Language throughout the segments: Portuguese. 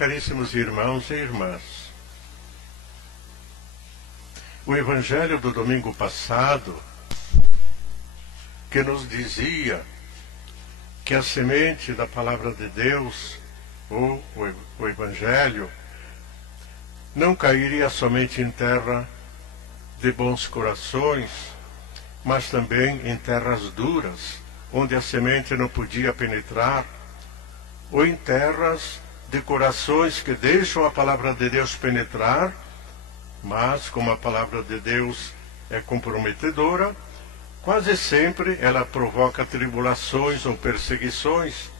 Caríssimos irmãos e irmãs, o Evangelho do domingo passado, que nos dizia que a semente da Palavra de Deus, ou o Evangelho, não cairia somente em terra de bons corações, mas também em terras duras, onde a semente não podia penetrar, ou em terras de corações que deixam a palavra de Deus penetrar, mas como a palavra de Deus é comprometedora, quase sempre ela provoca tribulações ou perseguições,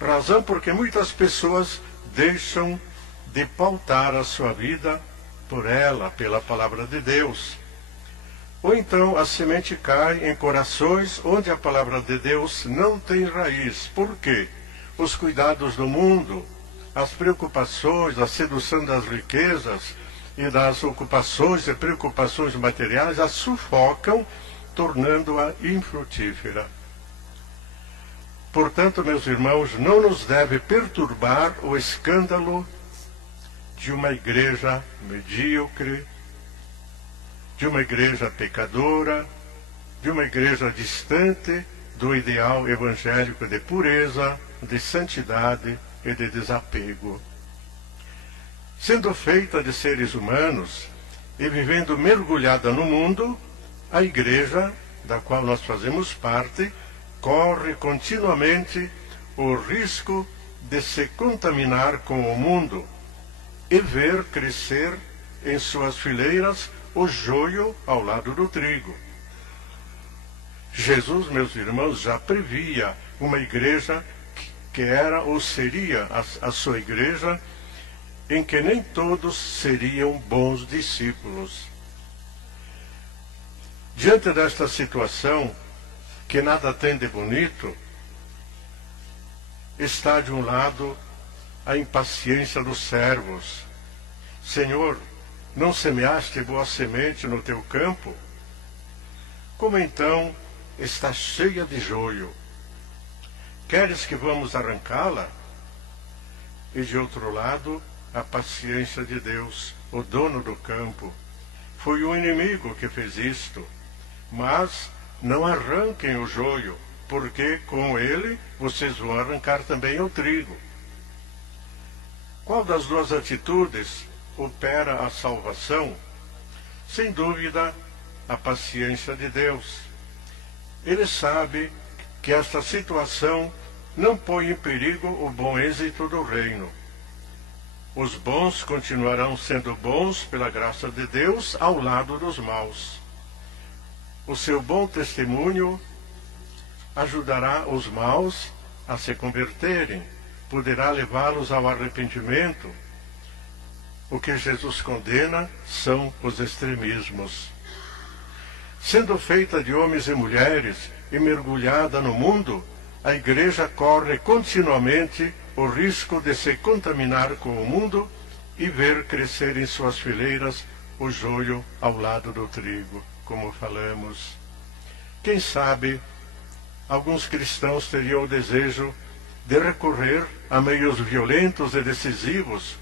razão porque muitas pessoas deixam de pautar a sua vida por ela, pela palavra de Deus. Ou então a semente cai em corações onde a palavra de Deus não tem raiz. Por quê? Os cuidados do mundo, as preocupações, a sedução das riquezas e das ocupações e preocupações materiais a sufocam, tornando-a infrutífera. Portanto, meus irmãos, não nos deve perturbar o escândalo de uma igreja medíocre, de uma igreja pecadora, de uma igreja distante do ideal evangélico de pureza, de santidade e de desapego. Sendo feita de seres humanos e vivendo mergulhada no mundo, a igreja, da qual nós fazemos parte, corre continuamente o risco de se contaminar com o mundo e ver crescer em suas fileiras o joio ao lado do trigo. Jesus, meus irmãos, já previa uma igreja que era ou seria a sua igreja, em que nem todos seriam bons discípulos. Diante desta situação, que nada tem de bonito, está de um lado a impaciência dos servos. Senhor, não semeaste boa semente no teu campo? Como então está cheia de joio? Queres que vamos arrancá-la? E de outro lado, a paciência de Deus, o dono do campo. Foi o inimigo que fez isto. Mas não arranquem o joio, porque com ele vocês vão arrancar também o trigo. Qual das duas atitudes opera a salvação? Sem dúvida, a paciência de Deus. Ele sabe que esta situação não põe em perigo o bom êxito do reino. Os bons continuarão sendo bons pela graça de Deus ao lado dos maus. O seu bom testemunho ajudará os maus a se converterem, poderá levá-los ao arrependimento. O que Jesus condena são os extremismos. Sendo feita de homens e mulheres e mergulhada no mundo, a igreja corre continuamente o risco de se contaminar com o mundo e ver crescer em suas fileiras o joio ao lado do trigo, como falamos. Quem sabe, alguns cristãos teriam o desejo de recorrer a meios violentos e decisivos,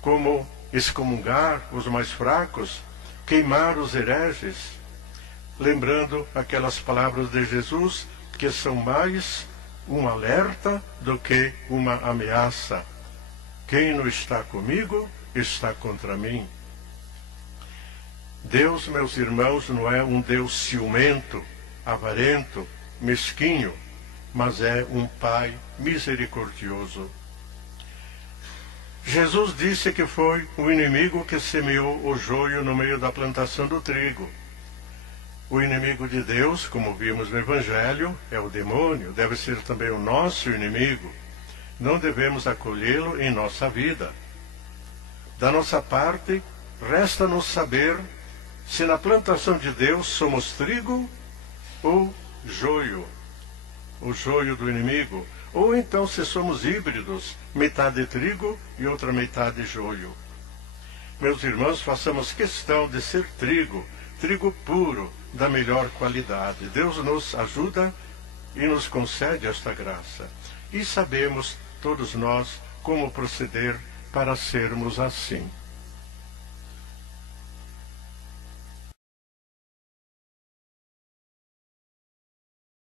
como excomungar os mais fracos, queimar os hereges, lembrando aquelas palavras de Jesus que são mais um alerta do que uma ameaça. Quem não está comigo, está contra mim. Deus, meus irmãos, não é um Deus ciumento, avarento, mesquinho, mas é um Pai misericordioso. Jesus disse que foi o inimigo que semeou o joio no meio da plantação do trigo. O inimigo de Deus, como vimos no Evangelho, é o demônio, deve ser também o nosso inimigo. Não devemos acolhê-lo em nossa vida. Da nossa parte, resta-nos saber se na plantação de Deus somos trigo ou joio, o joio do inimigo, ou então se somos híbridos, metade trigo e outra metade joio. Meus irmãos, façamos questão de ser trigo, trigo puro, da melhor qualidade. Deus nos ajuda e nos concede esta graça. E sabemos, todos nós, como proceder para sermos assim.